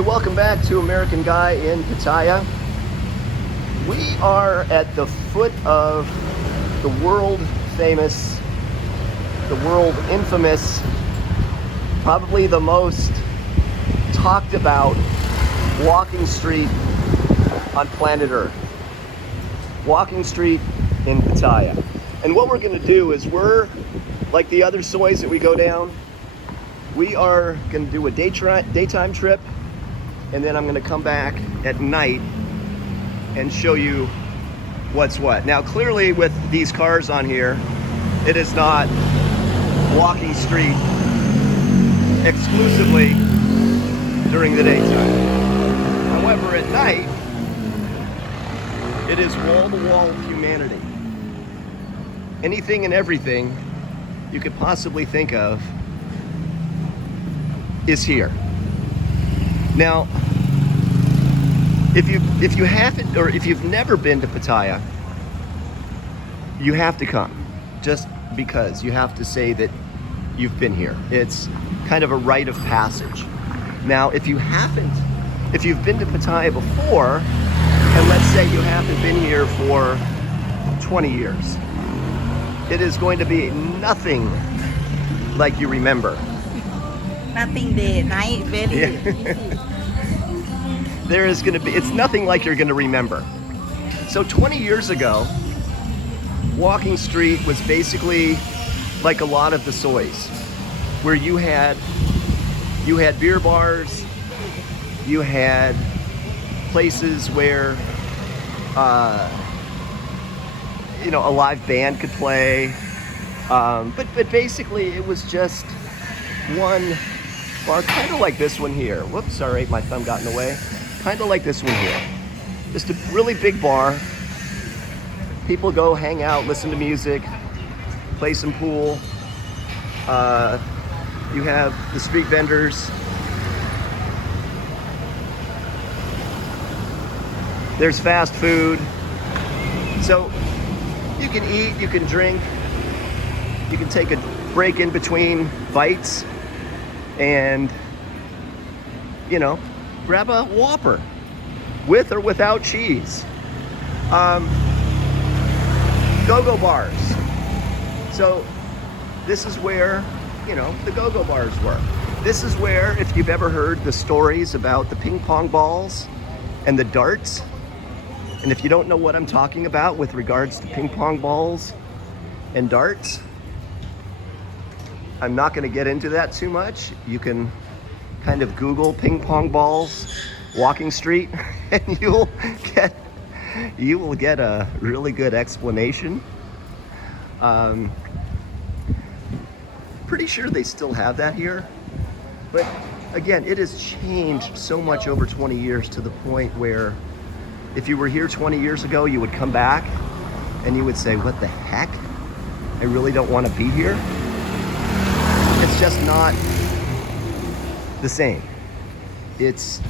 Okay, welcome back to American Guy in Pattaya. We are at the foot of the world famous, the world infamous, probably the most talked about walking street on planet Earth. Walking street in Pattaya. And what we're going to do is we're, like the other soys that we go down, we are going to do a daytime trip, and then I'm going to come back at night and show you what's what. Now, clearly with these cars on here, it is not walking street exclusively during the daytime. However, at night, it is wall-to-wall humanity. Anything and everything you could possibly think of is here. Now, if you haven't, or if you've never been to Pattaya, you have to come, just because you have to say that you've been here. It's kind of a rite of passage. Now, if you've been to Pattaya before, and let's say you haven't been here for 20 years, it is going to be nothing like you remember. Nothing day, night, very easy. There is going to be, it's nothing like you're going to remember. So 20 years ago, walking street was basically like a lot of the soys, where you had beer bars, you had places where a live band could play, but basically it was just one bar, kind of like this one here. Whoops, sorry, my thumb got in the way. Kind of like this one here. Just a really big bar. People go hang out, listen to music, play some pool. You have the street vendors. There's fast food. So you can eat, you can drink, you can take a break in between bites and, grab a Whopper with or without cheese. Go-go bars. So this is where, the go-go bars were. This is where, if you've ever heard the stories about the ping pong balls and the darts, and if you don't know what I'm talking about with regards to ping pong balls and darts, I'm not going to get into that too much. You can kind of Google ping pong balls walking street and you will get a really good explanation. Pretty sure they still have that here, but again, it has changed so much over 20 years to the point where if you were here 20 years ago, you would come back and you would say, what the heck? I really don't want to be here. It's just not the same. It's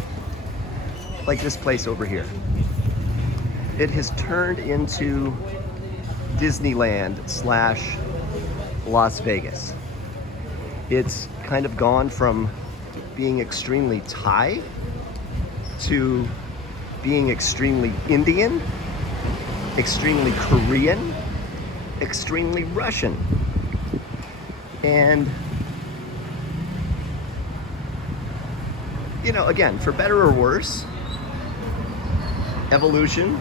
like this place over here. It has turned into Disneyland / Las Vegas. It's kind of gone from being extremely Thai to being extremely Indian, extremely Korean, extremely Russian. And again, for better or worse, evolution,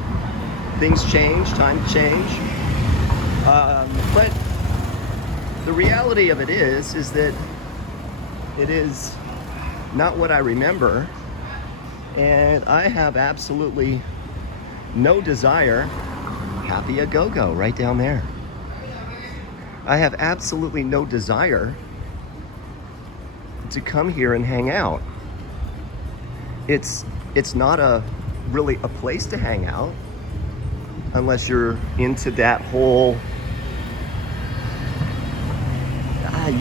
things change, times change. But the reality of it is that it is not what I remember, and I have absolutely no desire. Happy a go-go right down there. I have absolutely no desire to come here and hang out. It's not really a place to hang out unless you're into that whole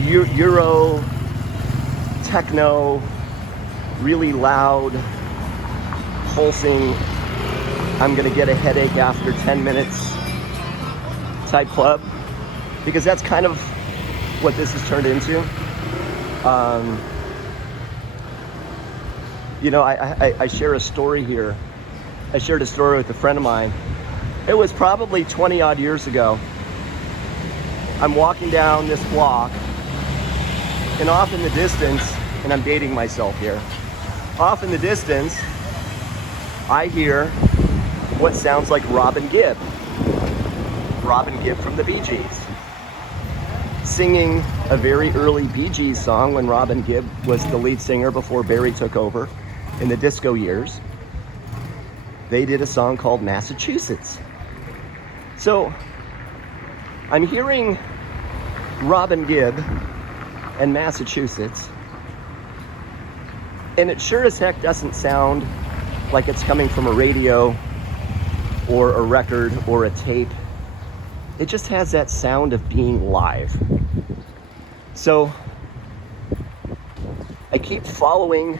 Euro, techno, really loud, pulsing, I'm gonna get a headache after 10 minutes type club, because that's kind of what this has turned into. You know, I share a story here. I shared a story with a friend of mine. It was probably 20 odd years ago. I'm walking down this block, and off in the distance, and I'm dating myself here, off in the distance, I hear what sounds like Robin Gibb. Robin Gibb from the Bee Gees, singing a very early Bee Gees song when Robin Gibb was the lead singer before Barry took over in the disco years. They did a song called Massachusetts. So I'm hearing Robin Gibb and Massachusetts, and it sure as heck doesn't sound like it's coming from a radio or a record or a tape. It just has that sound of being live. So I keep following.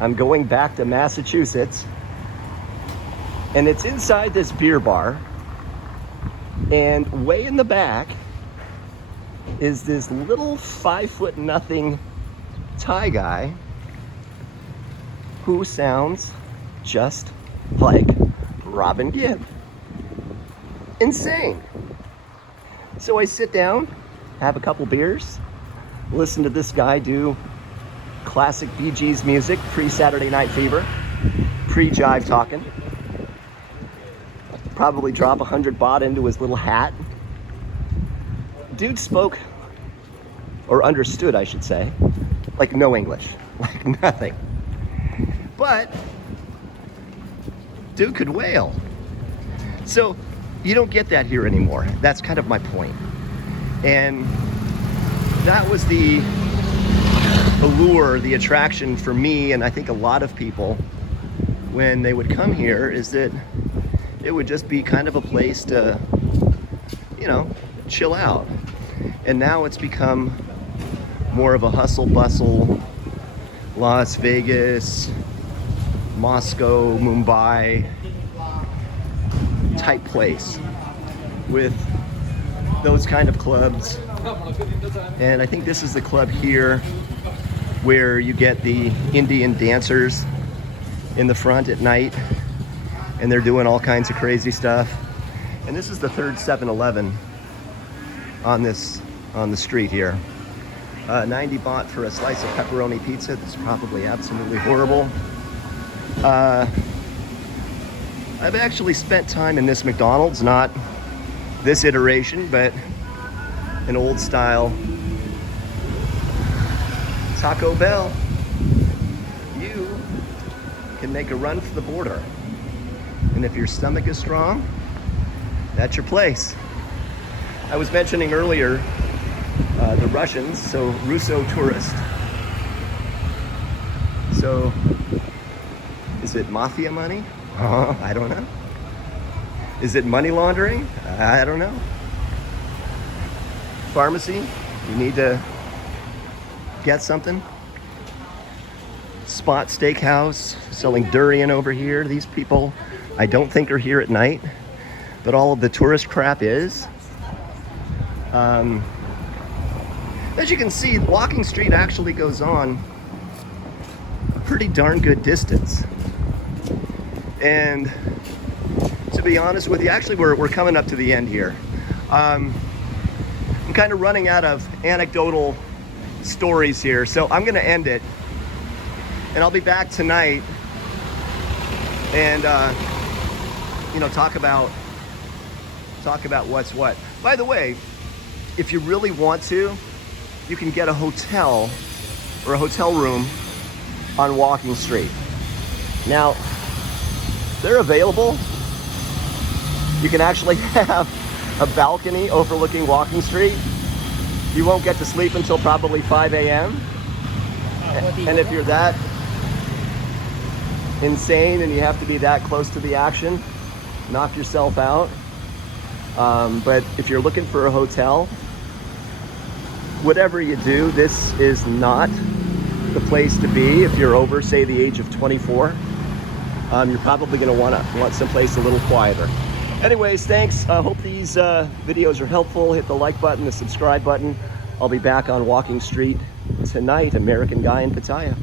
I'm going back to Massachusetts, and it's inside this beer bar, and way in the back is this little 5'0" Thai guy who sounds just like Robin Gibb. Insane. So I sit down, have a couple beers, listen to this guy do classic Bee Gees music, pre-Saturday Night Fever, pre-jive talking. Probably drop 100 baht into his little hat. Dude spoke, or understood, I should say, like no English, like nothing. But dude could wail. So you don't get that here anymore. That's kind of my point. And that was the allure, the attraction for me, and I think a lot of people when they would come here, is that it would just be kind of a place to, you know, chill out. And now it's become more of a hustle bustle, Las Vegas, Moscow, Mumbai type place with those kind of clubs. And I think this is the club here where you get the Indian dancers in the front at night, and they're doing all kinds of crazy stuff. And this is the third 7-Eleven on the street here. 90 baht for a slice of pepperoni pizza. That's probably absolutely horrible. I've actually spent time in this McDonald's, not this iteration, but an old style Taco Bell. You can make a run for the border. And if your stomach is strong, that's your place. I was mentioning earlier the Russians, so Russo tourist. So is it mafia money? I don't know. Is it money laundering? I don't know. Pharmacy, you need to get something. Spot Steakhouse, selling durian over here. These people, I don't think are here at night, but all of the tourist crap is. As you can see, Walking Street actually goes on a pretty darn good distance. And to be honest with you, actually we're coming up to the end here. I'm kind of running out of anecdotal stories here, so I'm gonna end it. And I'll be back tonight and you know, talk about what's what. By the way, if you really want to, you can get a hotel or a hotel room on Walking Street. Now, they're available. You can actually have a balcony overlooking Walking Street. You won't get to sleep until probably 5 a.m. And if you're that insane and you have to be that close to the action, knock yourself out. But if you're looking for a hotel, whatever you do, this is not the place to be if you're over, say, the age of 24. You're probably going to want someplace a little quieter. Anyways, thanks. I hope these videos are helpful. Hit the like button, the subscribe button. I'll be back on Walking Street tonight. American Guy in Pattaya.